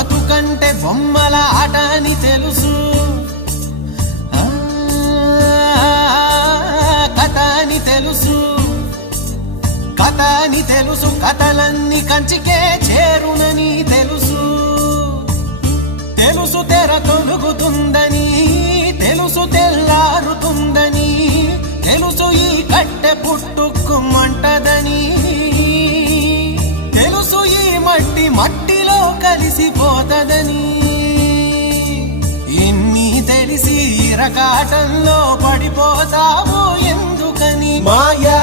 బతుకంటే బొమ్మల ఆట అని తెలుసు, కథ అని తెలుసు, కథ అని తెలుసు, కథలన్నీ కంచికే చేరునని తెలుసు, తెలుసు తెర తొలుగుతుందని, తెలుసు తెల్లారుతుందని, తెలుసు ఈ కట్టె పుట్టుకుమంటదని, తెలుసు ఈ మట్టి మట్టిలో కలిసిపోతదని. ఇన్ని తెలిసి ఇరకాటంలో పడిపోతావు ఎందుకని? మాయా